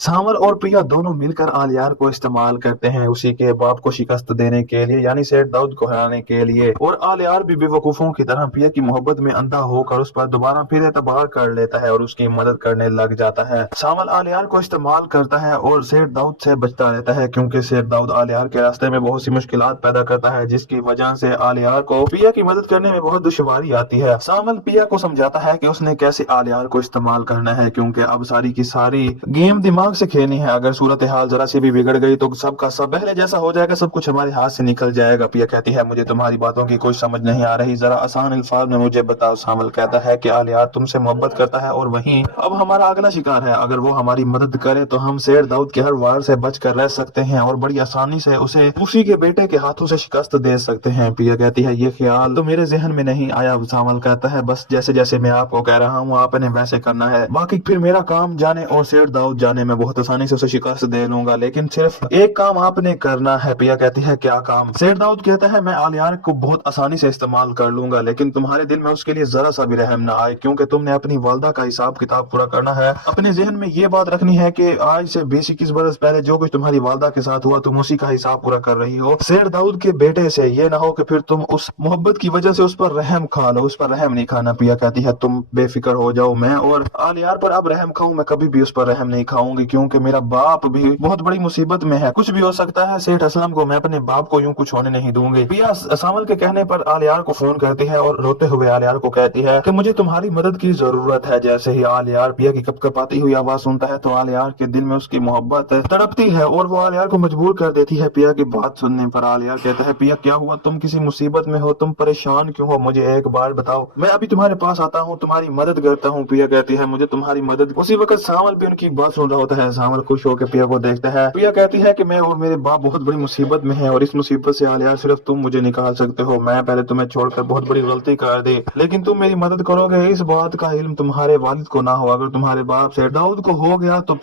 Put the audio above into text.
सामर और प्रिया दोनों मिलकर आलियार को इस्तेमाल करते हैं उसी के बाप को शिकस्त देने के लिए, यानी सेठ दाऊद को हराने के लिए। और आलियार भी बेवकूफों की तरह प्रिया की मोहब्बत में अंधा होकर उस पर दोबारा फिर एतबार कर लेता है और उसकी मदद करने लग जाता है। सामर आलियार को इस्तेमाल करता है और सेठ दाऊद से बचता रहता है, क्योंकि सेठ दाऊद आलियार के रास्ते में बहुत सी मुश्किलात पैदा करता है, जिसकी वजह से आलियार को प्रिया की मदद करने में बहुत दुश्वारी आती है। सामर प्रिया को समझाता है कि उसने कैसे आलियार को इस्तेमाल करना है, क्योंकि अब सारी की सारी गेम दिमाग से खेलनी है। अगर सूरत हाल जरा सी भी बिगड़ गई तो सबका सब पहले जैसा हो जाएगा, सब कुछ हमारे हाथ से निकल जाएगा। पिया कहती है मुझे तुम्हारी बातों की कोई समझ नहीं आ रही, जरा आसान अल्फाज में मुझे बताओ। सामल कहता है कि आलियार तुमसे मोहब्बत करता है और वहीं अब हमारा अगला शिकार है। अगर वो हमारी मदद करे तो हम शेर दाऊद के हर वार से बच कर रह सकते हैं और बड़ी आसानी से उसे उसी के बेटे के हाथों से शिकस्त दे सकते हैं। पिया कहती है ये ख्याल तो मेरे जहन में नहीं आया। सामल कहता है बस जैसे जैसे मैं आपको कह रहा हूँ आपने वैसे करना है, बाकी फिर मेरा काम जाने और शेर दाऊद जाने में बहुत आसानी से उसे शिकस्त दे लूंगा, लेकिन सिर्फ एक काम आपने करना है। पिया कहती है क्या काम? शेर दाऊद कहता है मैं आलियार को बहुत आसानी से इस्तेमाल कर लूंगा, लेकिन तुम्हारे दिल में उसके लिए जरा सा भी रहम ना आए, क्योंकि तुमने अपनी वालदा का हिसाब किताब पूरा करना है। अपने जहन में ये बात रखनी है कि आज से 20-21 बरस पहले जो कुछ तुम्हारी वालदा के साथ हुआ तुम उसी का हिसाब पूरा कर रही हो शेर दाऊद के बेटे से। ये ना हो कि फिर तुम उस मोहब्बत की वजह से उस पर रहम खा लो। उस पर रहम नहीं खाना। पिया कहती है तुम बेफिक्र हो जाओ, मैं और आलियार पर अब रहम खाऊं, मैं कभी भी उस पर रहम नहीं खाऊंगी, क्योंकि मेरा बाप भी बहुत बड़ी मुसीबत में है। कुछ भी हो सकता है सेठ असलम को, मैं अपने बाप को यूं कुछ होने नहीं दूंगी। पिया सामल के कहने पर आलियार को फोन करती है और रोते हुए आलियार को कहती है कि मुझे तुम्हारी मदद की जरूरत है। जैसे ही आलियार पिया की कपकपाती हुई आवाज सुनता है तो आलियार के दिल में उसकी मोहब्बत तड़पती है और वो आलियार को मजबूर कर देती है। पिया की बात सुनने पर आलियार कहता है पिया क्या हुआ, तुम किसी मुसीबत में हो, तुम परेशान क्यों हो, मुझे एक बार बताओ, मैं अभी तुम्हारे पास आता हूँ, तुम्हारी मदद करता हूँ। पिया कहती है मुझे तुम्हारी मदद। उसी वक्त सामल भी उनकी बात सुन रहा होता है। सामल खुश होकर पिया को देखता है। पिया कहती है कि मैं और मेरे बाप बहुत बड़ी मुसीबत में है और इस मुसीबत से आलियार सिर्फ तुम मुझे निकाल सकते हो। मैं पहले तुम्हें छोड़कर बहुत बड़ी गलती कर दी, लेकिन तुम मेरी मदद करोगे। इस बात का इल्म तुम्हारे वालिद को ना हो, अगर तुम्हारे बाप से दाऊद को हो गया तो